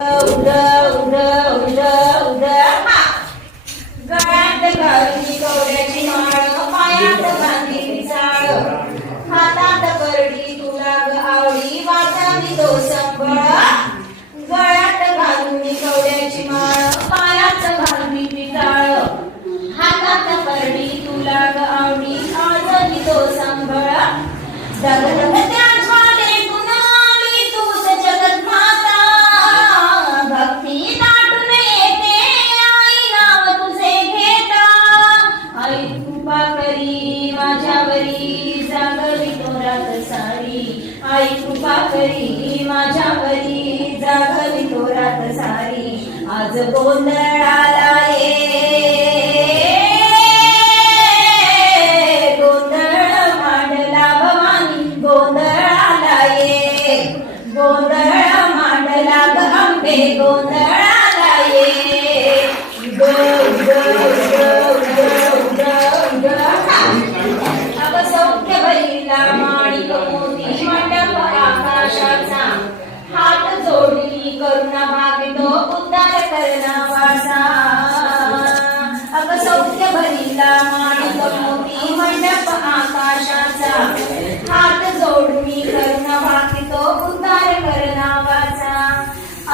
गळ्यात घालून कवड्याची माळ, पायात बांधली चाळ, हातात करडी तुला ग आवडी, वाजवी तो संबळ. गळ्यात घालून कवड्याची माळ, पायात बांधली चाळ, हातात करडी तुला ग आवडी, वाजवी तो संबळ. जगत आई कृपा करी माझ्यावरी, जागवी तो रात सारी. आज गोंधळाला ये, गोंधळ मांडला भवानी, गोंधळाला ये, गोंधळ मांडला ग अंबे, गोंधळाला ये. ग ग ग ग ग ग अब सौख्य भैला माणिक मोती, मंडप आकाशाचा, हात जोडली करुणा मागितो, उद्धार करना वाचा. अब सौख्य भरिला माणिक मोती, मंडप आकाशाचा, हात जोडली करुणा मागितो, उद्धार करना वाचा.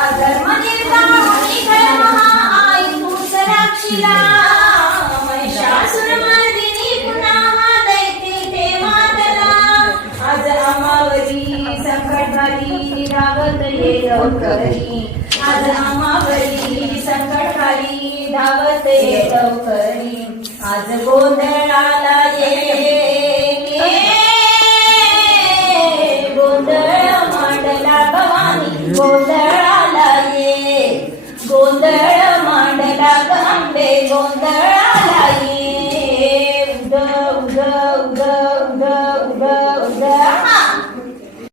अधर्म निर्दाळी कळमहा आई तूच राक्षीला, महिषासुर मर्दिनी पुन्हा दैत्य ते मातला. आज अमावरी संकट घाली धावत ये लवकरी, आज अमावरी संकट घाली धावत ये लवकरी. आज गोंधळाला ये, गोंधळ मांडला भवानी, गोंधळाला ये, गोंधळ मांडला ग अंबे, गोंधळ